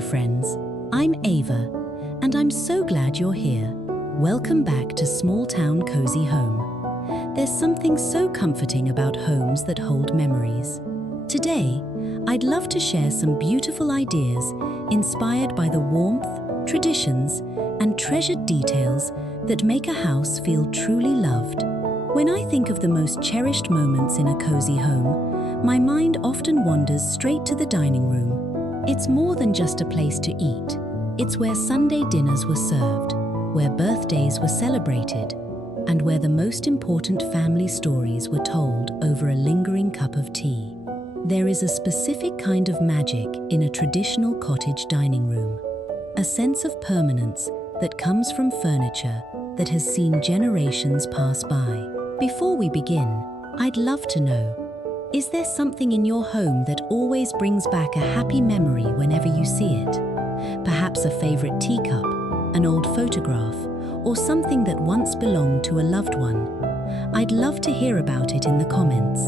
Hello friends, I'm Ava, and I'm so glad you're here. Welcome back to Small Town Cozy Home. There's something so comforting about homes that hold memories. Today, I'd love to share some beautiful ideas inspired by the warmth, traditions, and treasured details that make a house feel truly loved. When I think of the most cherished moments in a cozy home, my mind often wanders straight to the dining room. It's more than just a place to eat. It's where Sunday dinners were served, where birthdays were celebrated, and where the most important family stories were told over a lingering cup of tea. There is a specific kind of magic in a traditional cottage dining room, a sense of permanence that comes from furniture that has seen generations pass by. Before we begin, I'd love to know, is there something in your home that always brings back a happy memory whenever you see it? Perhaps a favorite teacup, an old photograph, or something that once belonged to a loved one? I'd love to hear about it in the comments.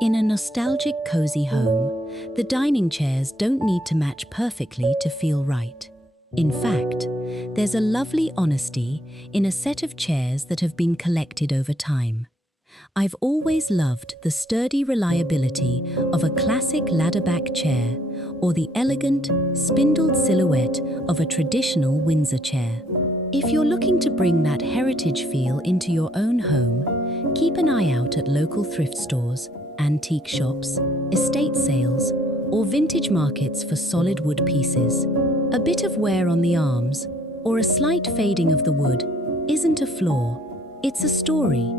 In a nostalgic, cozy home, the dining chairs don't need to match perfectly to feel right. In fact, there's a lovely honesty in a set of chairs that have been collected over time. I've always loved the sturdy reliability of a classic ladderback chair or the elegant, spindled silhouette of a traditional Windsor chair. If you're looking to bring that heritage feel into your own home, keep an eye out at local thrift stores, antique shops, estate sales, or vintage markets for solid wood pieces. A bit of wear on the arms, or a slight fading of the wood, isn't a flaw, it's a story.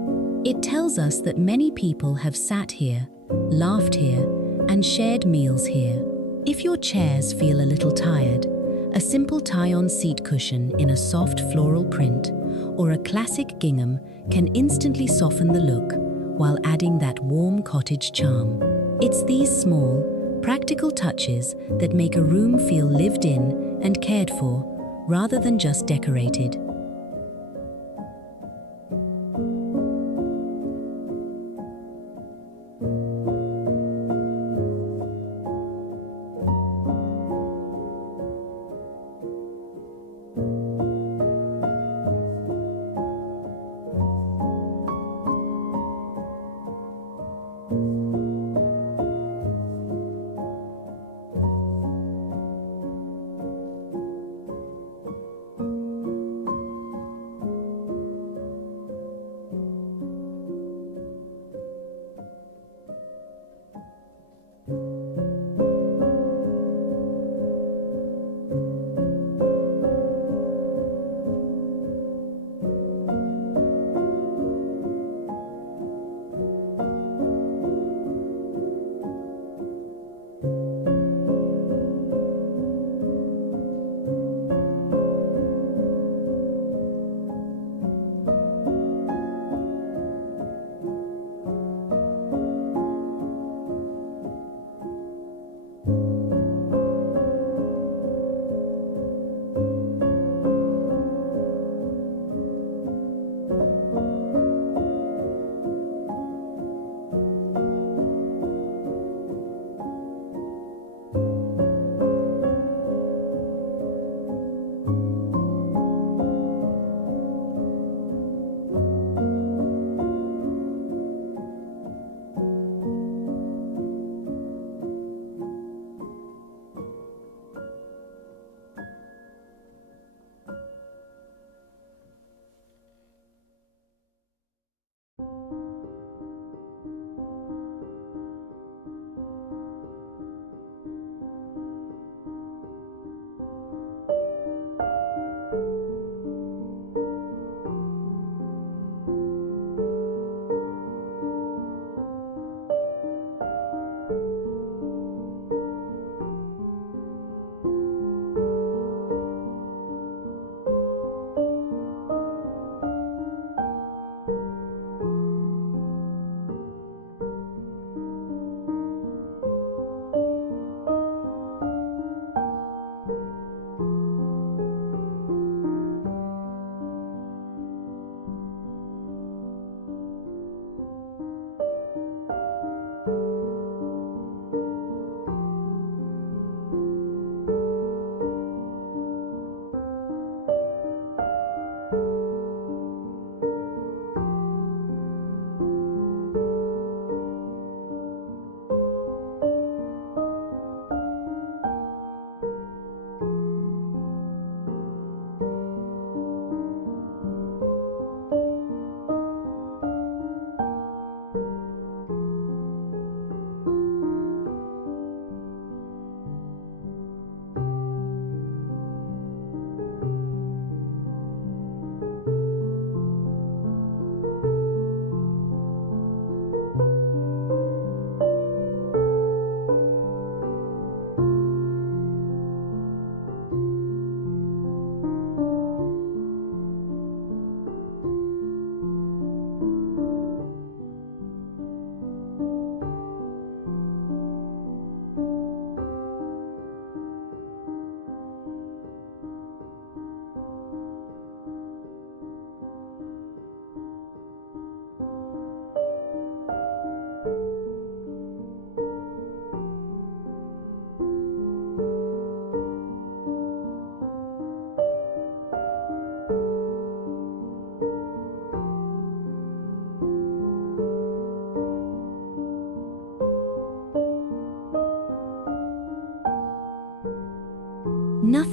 It tells us that many people have sat here, laughed here, and shared meals here. If your chairs feel a little tired, a simple tie-on seat cushion in a soft floral print or a classic gingham can instantly soften the look while adding that warm cottage charm. It's these small, practical touches that make a room feel lived in and cared for, rather than just decorated.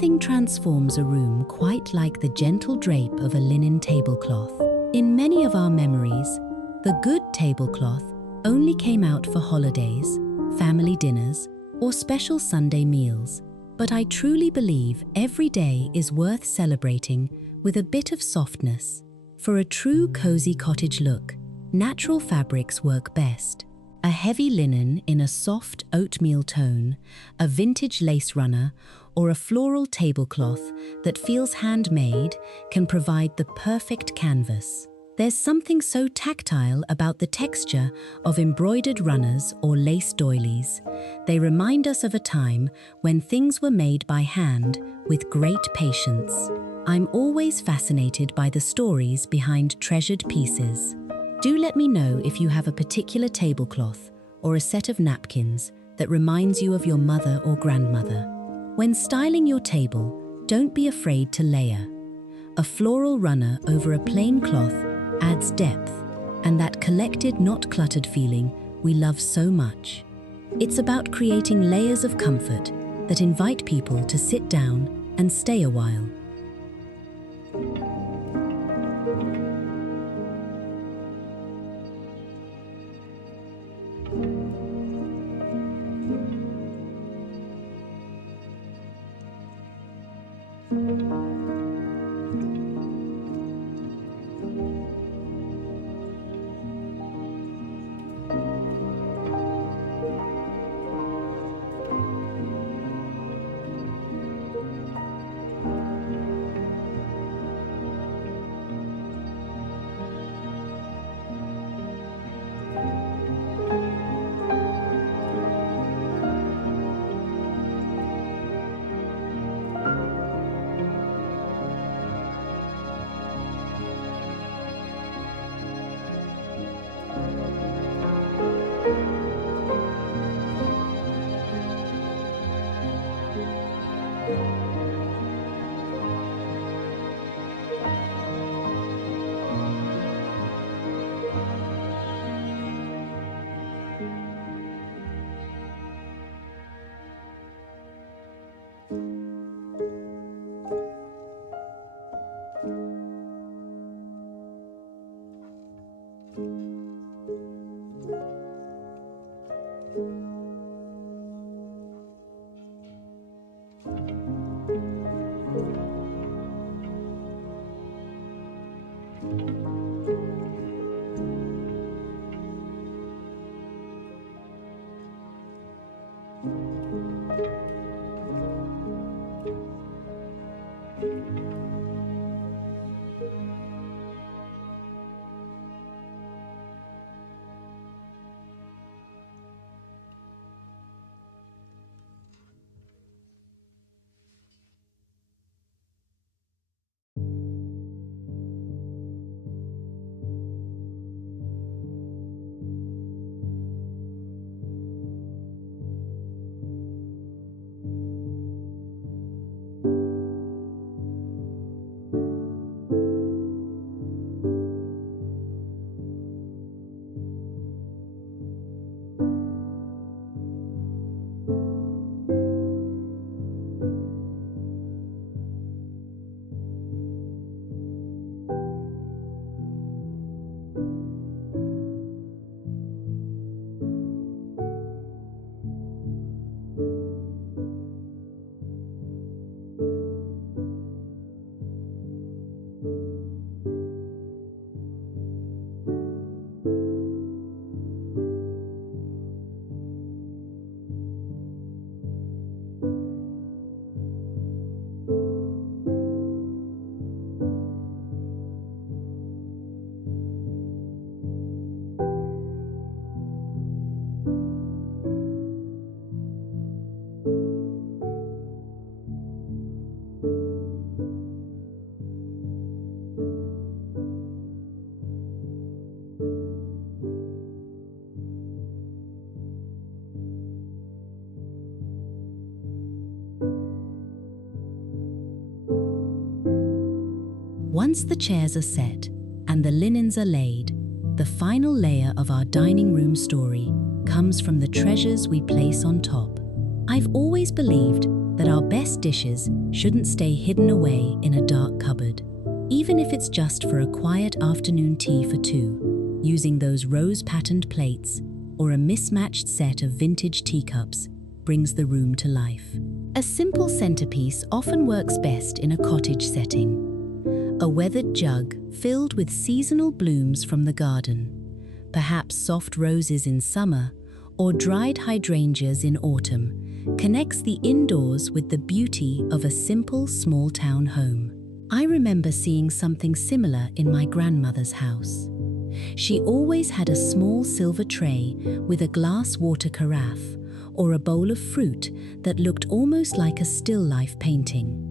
Nothing transforms a room quite like the gentle drape of a linen tablecloth. In many of our memories, the good tablecloth only came out for holidays, family dinners, or special Sunday meals. But I truly believe every day is worth celebrating with a bit of softness. For a true cozy cottage look, natural fabrics work best. A heavy linen in a soft oatmeal tone, a vintage lace runner, or a floral tablecloth that feels handmade can provide the perfect canvas. There's something so tactile about the texture of embroidered runners or lace doilies. They remind us of a time when things were made by hand with great patience. I'm always fascinated by the stories behind treasured pieces. Do let me know if you have a particular tablecloth or a set of napkins that reminds you of your mother or grandmother. When styling your table, don't be afraid to layer. A floral runner over a plain cloth adds depth and that collected, not cluttered feeling we love so much. It's about creating layers of comfort that invite people to sit down and stay a while. Once the chairs are set and the linens are laid, the final layer of our dining room story comes from the treasures we place on top. I've always believed that our best dishes shouldn't stay hidden away in a dark cupboard, even if it's just for a quiet afternoon tea for two. Using those rose-patterned plates or a mismatched set of vintage teacups brings the room to life. A simple centerpiece often works best in a cottage setting. A weathered jug filled with seasonal blooms from the garden, perhaps soft roses in summer or dried hydrangeas in autumn, connects the indoors with the beauty of a simple small-town home. I remember seeing something similar in my grandmother's house. She always had a small silver tray with a glass water carafe or a bowl of fruit that looked almost like a still life painting.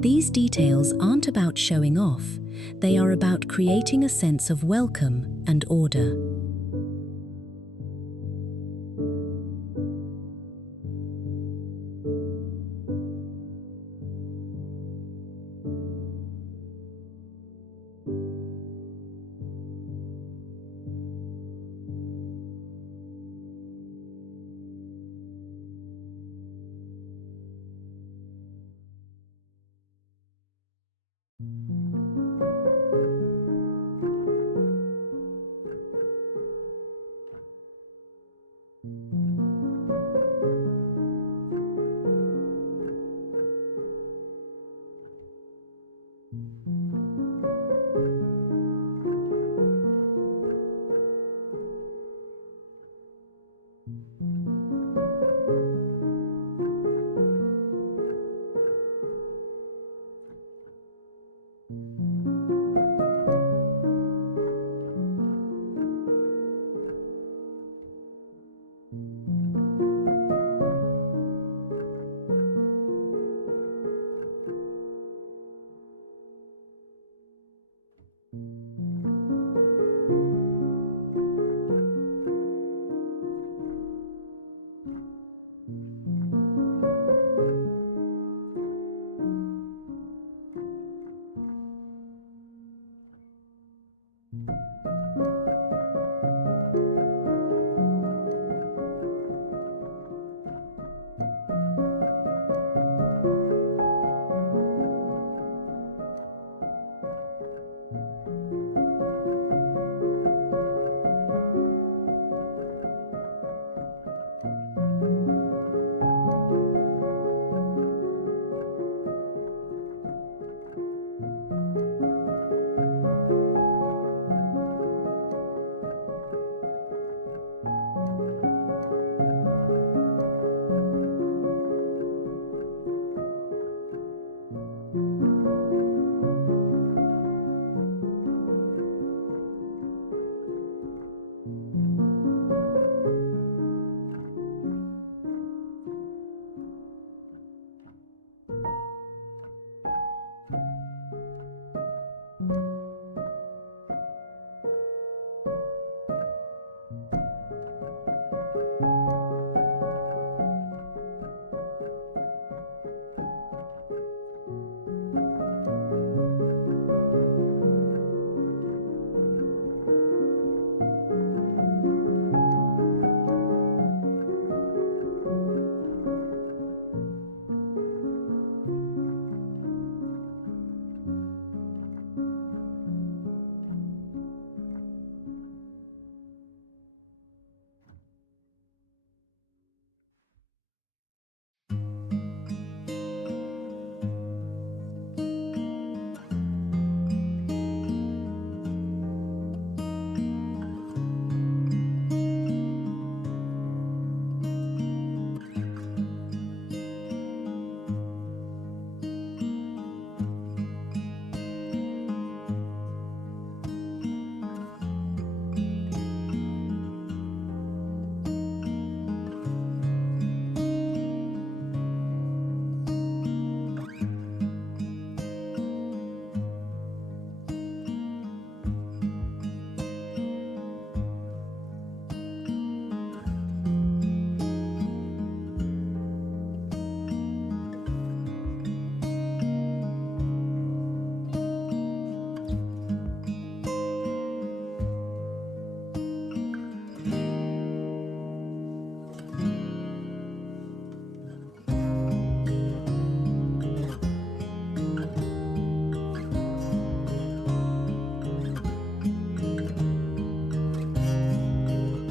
These details aren't about showing off, they are about creating a sense of welcome and order.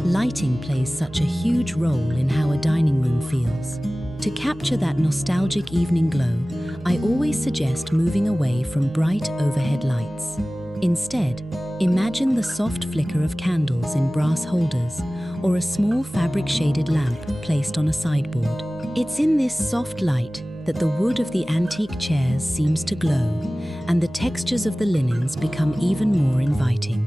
Lighting plays such a huge role in how a dining room feels. To capture that nostalgic evening glow, I always suggest moving away from bright overhead lights. Instead, imagine the soft flicker of candles in brass holders or a small fabric-shaded lamp placed on a sideboard. It's in this soft light that the wood of the antique chairs seems to glow and the textures of the linens become even more inviting.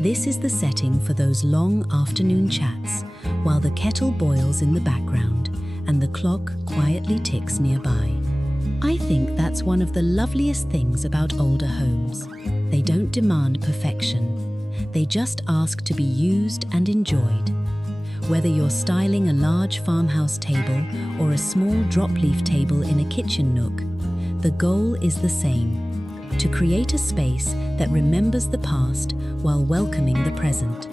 This is the setting for those long afternoon chats while the kettle boils in the background and the clock quietly ticks nearby. I think that's one of the loveliest things about older homes. They don't demand perfection. They just ask to be used and enjoyed. Whether you're styling a large farmhouse table or a small drop-leaf table in a kitchen nook, the goal is the same: to create a space that remembers the past while welcoming the present.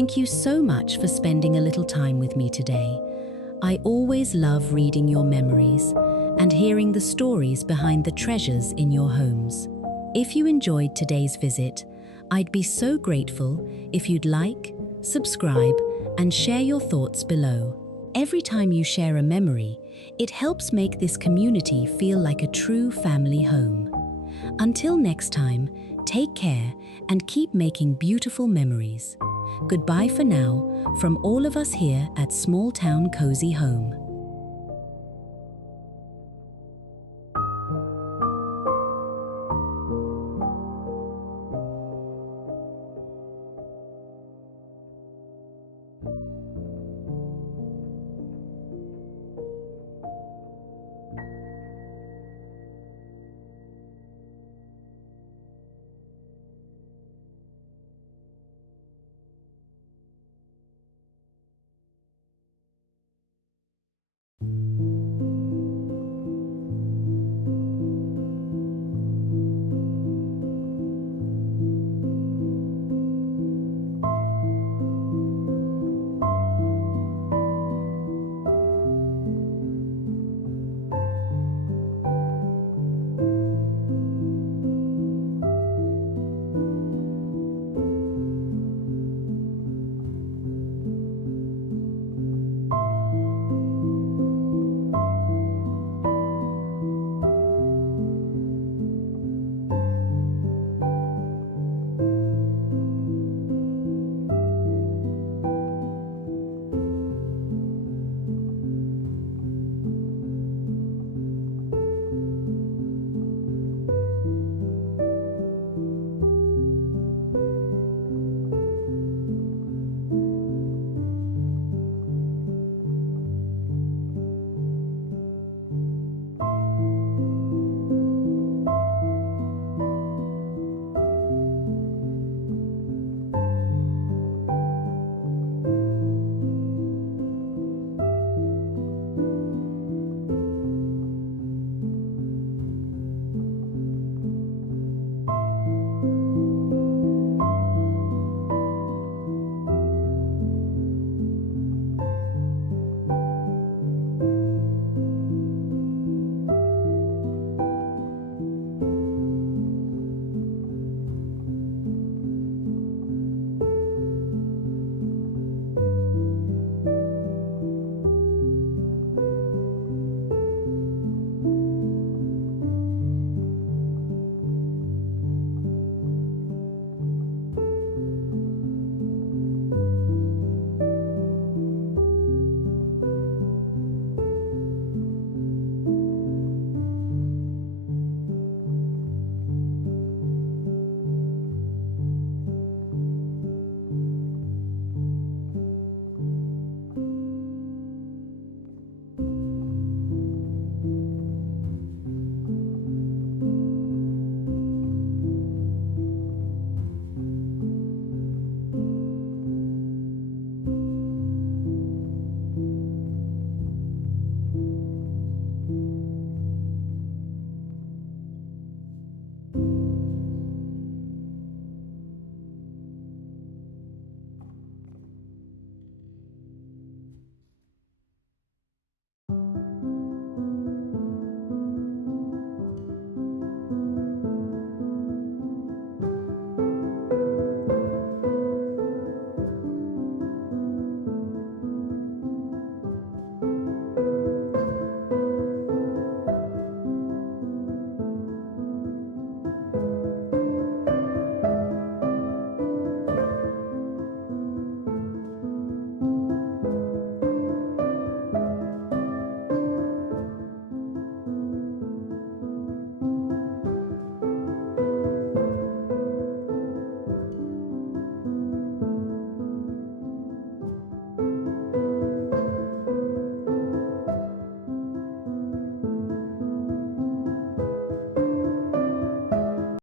Thank you so much for spending a little time with me today. I always love reading your memories and hearing the stories behind the treasures in your homes. If you enjoyed today's visit, I'd be so grateful if you'd like, subscribe, and share your thoughts below. Every time you share a memory, it helps make this community feel like a true family home. Until next time, take care and keep making beautiful memories. Goodbye for now, from all of us here at Small Town Cozy Home.